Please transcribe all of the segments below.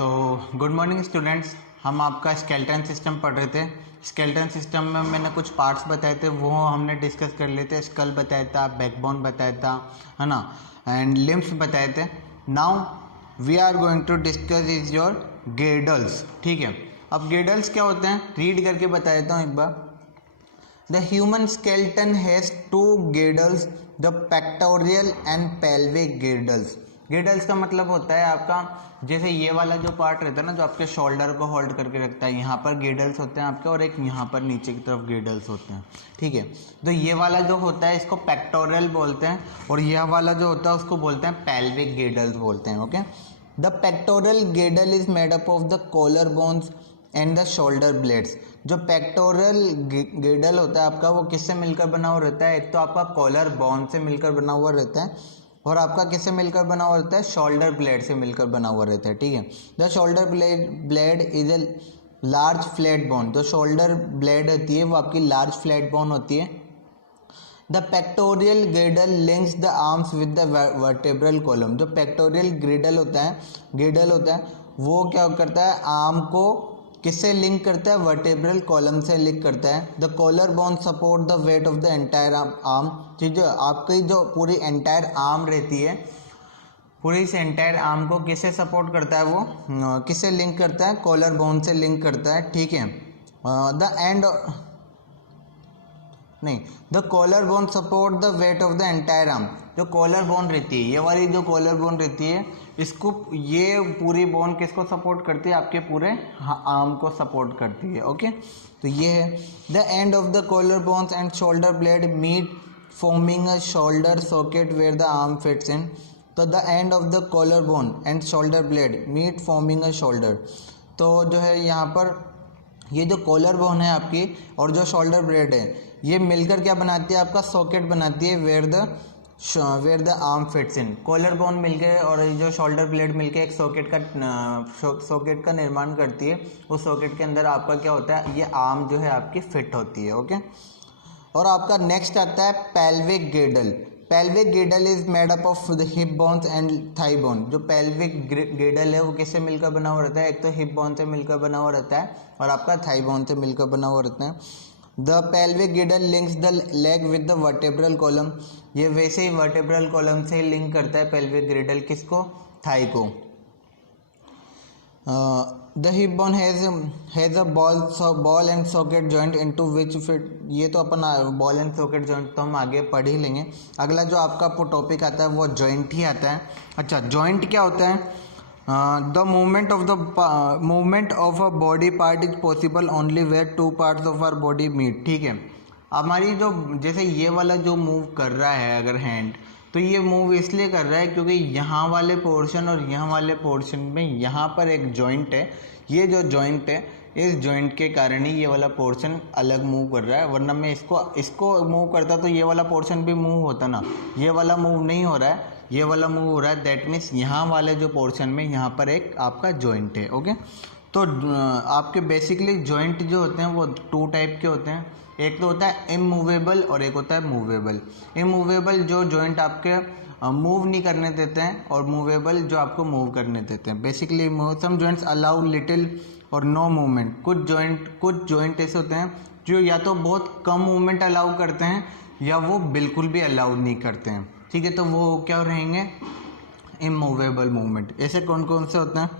तो good morning students, हम आपका स्केलेटन सिस्टम पढ़ रहे थे। स्केलेटन सिस्टम में मैंने कुछ पार्ट्स बताए थे, वो हमने डिस्कस कर लिए थे। स्कल बताया था, बैकबोन बताया था, है ना, एंड लिम्स बताए थे। Now we are going to discuss is your girdles. ठीक है, अब गिल्डल्स क्या होते हैं रीड करके बता देता हूँ एक बार। The human skeleton has two girdles, the pectoral and pelvic girdles. गिर्डल्स का मतलब होता है आपका, जैसे ये वाला जो पार्ट रहता है ना, जो आपके शोल्डर को होल्ड करके रखता है, यहाँ पर गिर्डल्स होते हैं आपके, और एक यहाँ पर नीचे की तरफ गिर्डल्स होते हैं। ठीक है, तो ये वाला जो होता है इसको पेक्टोरल बोलते हैं, और यह वाला जो होता है उसको बोलते हैं पेल्विक गिर्डल्स बोलते हैं। Okay, the pectoral girdle is made up of the collar bones and the shoulder blades. जो पेक्टोरल गिर्डल होता है आपका, वो किससे मिलकर बना हुआ रहता है? एक तो आपका कॉलर बोन से मिलकर बना हुआ रहता है, और आपका किससे मिलकर बना हुआ रहता है? शोल्डर ब्लेड से मिलकर बना हुआ रहता है। ठीक है, the shoulder blade is a large flat bone. जो शोल्डर ब्लेड होती है वो आपकी लार्ज फ्लैट बोन होती है। The pectoral गिर्डल links the arms with the vertebral column. जो पेक्टोरियल गिर्डल होता है वो क्या करता है? आर्म को किससे लिंक करता है? वर्टेब्रल कॉलम से लिंक करता है। The collar bone support the weight of the entire arm. ठीक है, आपकी जो पूरी एंटायर आर्म रहती है, पूरी इस एंटायर आर्म को किससे सपोर्ट करता है? वो किससे लिंक करता है? कॉलर बोन से लिंक करता है। ठीक है, the collar bone support the weight of the entire arm. जो कॉलर बोन रहती है, ये वाली जो कॉलर बोन रहती है, इसको, ये पूरी बोन किसको सपोर्ट करती है? आपके पूरे आर्म को सपोर्ट करती है। ओके, तो ये है the end of the collar bones and shoulder blade meet forming a shoulder socket where the arm fits in. तो the end of the collar bone and shoulder blade meet forming a shoulder. तो जो है यहाँ पर ये जो collar bone है आपकी और जो शोल्डर ब्लेड है, ये मिलकर क्या बनाती है? आपका सॉकेट बनाती है where the arm fits in. Collar bone मिलकर और जो शोल्डर ब्लेड मिलकर एक सॉकेट का निर्माण करती है। उस सॉकेट के अंदर आपका क्या होता है? ये आर्म जो है आपकी फिट होती है। ओके, और आपका नेक्स्ट आता है pelvic गिर्डल। Pelvic गिर्डल is made up of the hip bones and thigh bone. जो पेल्विक गिर्डल है वो किससे मिलकर बना हुआ रहता है? एक तो हिप बोन से मिलकर बना हुआ रहता है, और आपका थाई बोन से मिलकर बना हुआ रहता है। The pelvic गिर्डल links the leg with the vertebral column. ये वैसे ही वर्टेब्रल कॉलम से लिंक करता है पेल्विक गिर्डल किसको? थाई को। The hip bone has a ball and socket joint into which fit. ये तो अपन बॉल एंड सॉकेट जॉइंट तो हम आगे पढ़ ही लेंगे। अगला जो आपका टॉपिक आता है वो जॉइंट ही आता है। अच्छा, जॉइंट क्या होता है? The movement of a body part is possible only where two parts of our body meet. ठीक है, हमारी जो, जैसे ये वाला जो मूव कर रहा है अगर हैंड, तो ये मूव इसलिए कर रहा है क्योंकि यहाँ वाले पोर्शन और यहाँ वाले पोर्शन में यहाँ पर एक जॉइंट है। ये जो जॉइंट है, इस जॉइंट के कारण ही ये वाला पोर्शन अलग मूव कर रहा है, वरना मैं इसको मूव करता तो ये वाला पोर्शन भी मूव होता ना। ये वाला मूव नहीं हो रहा है, ये वाला मूव हो रहा है। दैट मीन्स यहाँ वाले जो पोर्शन में यहाँ पर एक आपका जॉइंट है। ओके, तो आपके बेसिकली जॉइंट जो होते हैं वो टू टाइप के होते हैं। एक तो होता है इमूवेबल और एक होता है मूवेबल। इमूवेबल जो जॉइंट आपके मूव नहीं करने देते हैं, और मूवेबल जो आपको मूव करने देते हैं। Basically some joints allow little और नो मूवमेंट। कुछ जॉइंट ऐसे होते हैं जो या तो बहुत कम मूवमेंट अलाउ करते हैं या वो बिल्कुल भी अलाउ नहीं करते हैं। ठीक है, तो वो क्या रहेंगे? Immovable movement. ऐसे कौन कौन से होते हैं?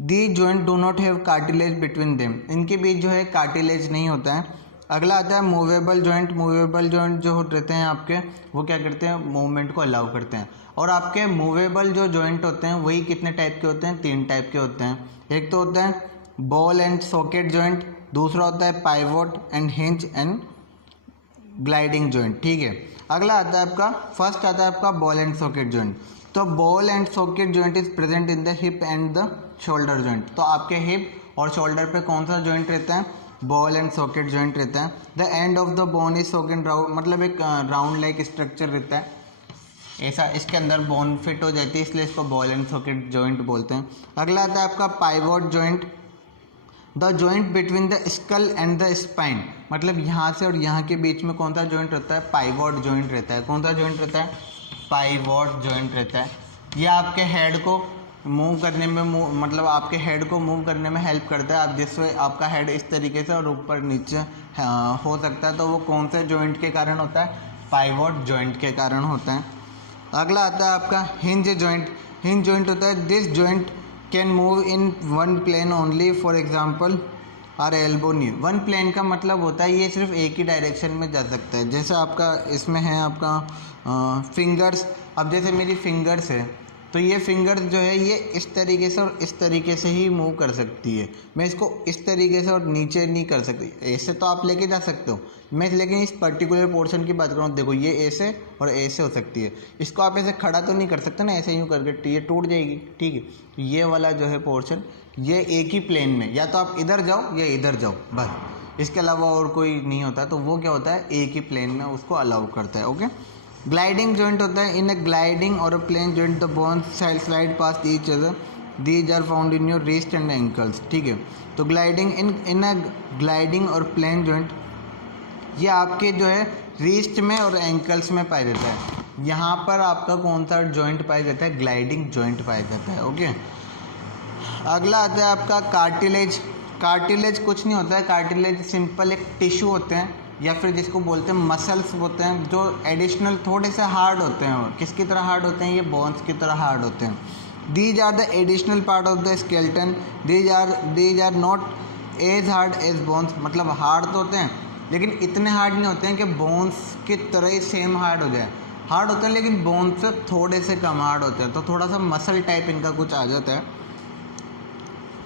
The joint do not have cartilage between them. इनके बीच जो है कार्टिलेज नहीं होता है। अगला आता है मूवेबल जॉइंट। मूवेबल जॉइंट जो रहते हैं आपके, वो क्या करते हैं? मूवमेंट को अलाउ करते हैं। और आपके मूवेबल जो जॉइंट होते हैं वही कितने टाइप के होते हैं? 3 टाइप के होते हैं। एक तो होता है बॉल एंड सॉकेट जॉइंट, दूसरा होता है pivot and hinge and gliding joint. ठीक है, अगला आता है आपका, फर्स्ट आता है आपका बॉल एंड सॉकेट जॉइंट। तो ball and socket joint is present in the hip and the shoulder joint. तो आपके हिप और शोल्डर पे कौन सा जॉइंट रहता है? बॉल एंड सॉकेट जॉइंट रहता है। The end of the bone is socket round, मतलब एक राउंड लाइक स्ट्रक्चर रहता है ऐसा, इसके अंदर बोन फिट हो जाती है, इसलिए इसको बॉल एंड सॉकेट जॉइंट बोलते हैं। अगला आता है आपका pivot joint. The joint between the skull and the spine, मतलब यहाँ से और यहाँ के बीच में कौन सा जॉइंट रहता है? पाइवोट जॉइंट रहता है। कौन सा जॉइंट रहता है? पाइवोट जॉइंट रहता है। ये आपके हेड को मूव करने में मतलब आपके हेड को मूव करने में हेल्प करता है। आप जिससे आपका हेड इस तरीके से और ऊपर नीचे हो सकता है, तो वो कौन से जॉइंट के कारण होता है? पाइवोट जॉइंट के कारण होता है। अगला आता है आपका हिंज जॉइंट। हिंज जॉइंट होता है this joint can move in one plane only, for example our elbow knee. One plane का मतलब होता है ये सिर्फ एक ही डायरेक्शन में जा सकता है। जैसे आपका इसमें है आपका फिंगर्स। अब जैसे मेरी फिंगर्स है, तो ये फिंगर्स जो है ये इस तरीके से और इस तरीके से ही मूव कर सकती है। मैं इसको इस तरीके से और नीचे नहीं कर सकती। ऐसे तो आप लेके जा सकते हो, मैं लेकिन इस पर्टिकुलर पोर्शन की बात करूँ, देखो ये ऐसे और ऐसे हो सकती है। इसको आप ऐसे खड़ा तो नहीं कर सकते ना, ऐसे यूँ करके ये टूट जाएगी, ठीक है। तो ये वाला जो है पोर्शन ये एक ही प्लेन में, या तो आप इधर जाओ या इधर जाओ, बस इसके अलावा और कोई नहीं होता। तो वो क्या होता है, एक ही प्लेन में उसको अलाउ करता है। ओके, ग्लाइडिंग जॉइंट होता है इन a gliding or a plane joint the bones slide past each other, these are found in your wrist and ankles, ठीक है। तो gliding in a gliding or plane joint ये आपके जो है रिस्ट में और एंकल्स में पाया जाता है। यहाँ पर आपका कौन सा जॉइंट पाया जाता है? ग्लाइडिंग जॉइंट पाया जाता है। ओके, अगला आता है आपका कार्टिलेज। कार्टिलेज कुछ नहीं होता है, कार्टिलेज सिंपल एक टिश्यू होते हैं या फिर जिसको बोलते हैं मसल्स होते हैं, जो एडिशनल थोड़े से हार्ड होते हैं। किसकी तरह हार्ड होते हैं? ये बोन्स की तरह हार्ड होते हैं। These are the additional part of the skeleton, these are not as hard as bones. मतलब हार्ड तो होते हैं लेकिन इतने हार्ड नहीं होते हैं कि बोन्स की तरह ही सेम हार्ड हो जाए। हार्ड होते हैं लेकिन बोन्स से थोड़े से कम हार्ड होते हैं, तो थोड़ा सा मसल टाइप इनका कुछ आ जाता है।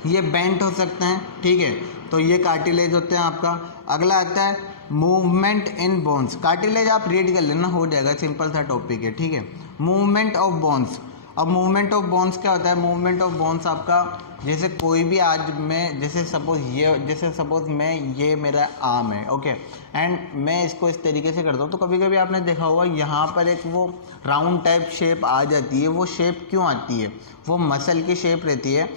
ये बेंट हो सकते हैं, ठीक है। तो ये कार्टिलेज होते हैं आपका। अगला आता है मूवमेंट इन बोन्स। कार्टिलेज आप रीड कर लेना, हो जाएगा, सिंपल सा टॉपिक है, ठीक है। Movement of bones. अब मूवमेंट ऑफ बोन्स क्या होता है? मूवमेंट ऑफ बोन्स आपका जैसे कोई भी आज मैं जैसे सपोज मैं ये मेरा आर्म है, ओके, एंड मैं इसको इस तरीके से करता हूँ, तो कभी कभी आपने देखा होगा यहाँ पर एक वो राउंड टाइप शेप आ जाती है। वो शेप क्यों आती है? वो मसल की शेप रहती है।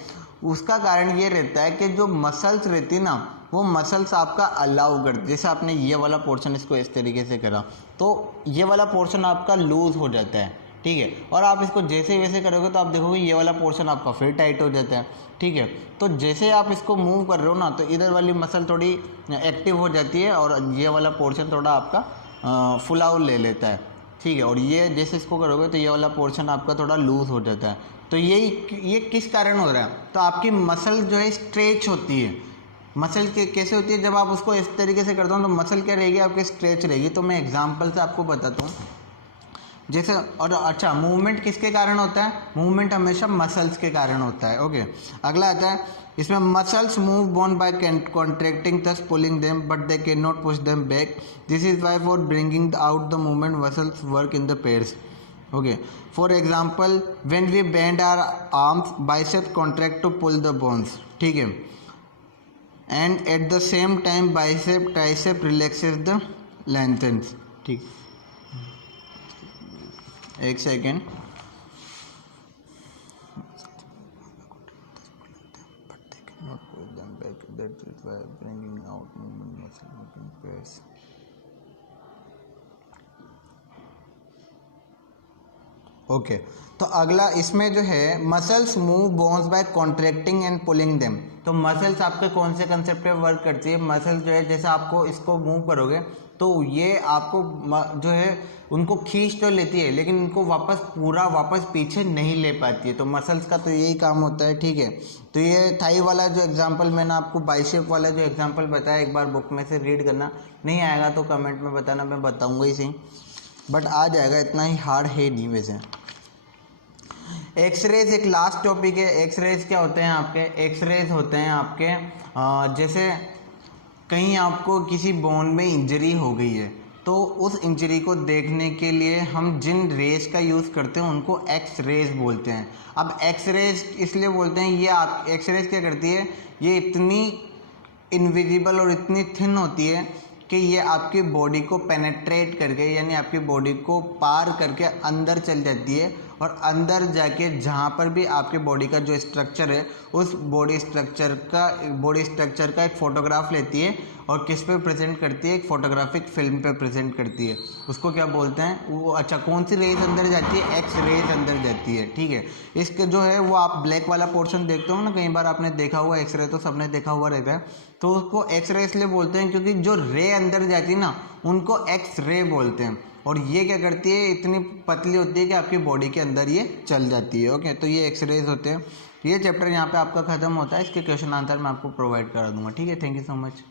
उसका कारण ये रहता है कि जो मसल्स रहती है ना, वो मसल्स आपका अलाउ करती। जैसे आपने ये वाला पोर्शन इसको इस तरीके से करा, तो ये वाला पोर्शन आपका लूज हो जाता है, ठीक है। और आप इसको जैसे वैसे करोगे तो आप देखोगे ये वाला पोर्शन आपका फिर टाइट हो जाता है, ठीक है। तो जैसे आप इसको मूव कर रहे हो ना, तो इधर वाली मसल थोड़ी एक्टिव हो जाती है और ये वाला पोर्शन थोड़ा आपका फुलाव ले लेता है, ठीक है। और ये जैसे इसको करोगे तो ये वाला पोर्शन आपका थोड़ा लूज हो जाता है। तो ये किस कारण हो रहा है? तो आपकी मसल जो है स्ट्रेच होती है। मसल कैसे होती है? जब आप उसको इस तरीके से करते हो तो मसल क्या रहेगी? आपकी स्ट्रेच रहेगी। तो मैं एग्जांपल से आपको बताता हूँ। जैसे, और अच्छा, मूवमेंट किसके कारण होता है? मूवमेंट हमेशा मसल्स के कारण होता है। ओके, अगला आता है इसमें muscles move bone by contracting thus pulling them but they can not push them back. This is why for bringing out the movement muscles work in the pairs. Okay, for example when we bend our arms bicep contract to pull the bones, ठीक है, and at the same time bicep tricep relaxes the lengthens, ठीक। एक second, okay. तो अगला इसमें जो है muscles move bones bye contracting and pulling them. तो मसल्स आपके कौन से कंसेप्ट पे वर्क करती है? मसल्स जो है जैसे आपको इसको मूव करोगे तो ये आपको जो है उनको खींच तो लेती है लेकिन उनको वापस पीछे नहीं ले पाती है। तो मसल्स का तो यही काम होता है, ठीक है। तो ये थाई वाला जो एग्जांपल मैंने आपको बाइसेप वाला जो एग्जांपल बताया, एक बार बुक में से रीड करना, नहीं आएगा तो कमेंट में बताना, मैं बताऊंगा ही सही, बट आ जाएगा, इतना ही हार्ड है नहीं वैसे। एक्सरेज एक लास्ट टॉपिक है। एक्सरेज क्या होते हैं आपके? एक्सरेज होते हैं आपके जैसे कहीं आपको किसी बोन में इंजरी हो गई है तो उस इंजरी को देखने के लिए हम जिन रेज का यूज़ करते हैं उनको एक्स रेज बोलते हैं। अब एक्स रेज इसलिए बोलते हैं, ये आप एक्स रेज क्या करती है, ये इतनी इनविजिबल और इतनी थिन होती है कि ये आपकी बॉडी को पेनेट्रेट करके, यानी आपकी बॉडी को पार करके अंदर चल जाती है और अंदर जाके जहाँ पर भी आपके बॉडी का जो स्ट्रक्चर है उस बॉडी स्ट्रक्चर का एक फ़ोटोग्राफ लेती है और किस पे प्रेजेंट करती है, एक फोटोग्राफिक फिल्म पे प्रेजेंट करती है। उसको क्या बोलते हैं वो, अच्छा कौन सी रेज अंदर जाती है, एक्स रेज अंदर जाती है, ठीक है। इसके जो है वो आप ब्लैक वाला पोर्शन देखते हो ना, कई बार आपने देखा हुआ एक्सरे, तो सबने देखा हुआ रहता है, तो उसको एक्स रे इसलिए बोलते हैं क्योंकि जो रे अंदर जाती है ना उनको एक्स रे बोलते हैं। और ये क्या करती है, इतनी पतली होती है कि आपकी बॉडी के अंदर ये चल जाती है। ओके, तो ये एक्स रेज होते हैं। ये चैप्टर यहाँ पे आपका खत्म होता है, इसके क्वेश्चन आंसर मैं आपको प्रोवाइड करा दूंगा, ठीक है। Thank you so much.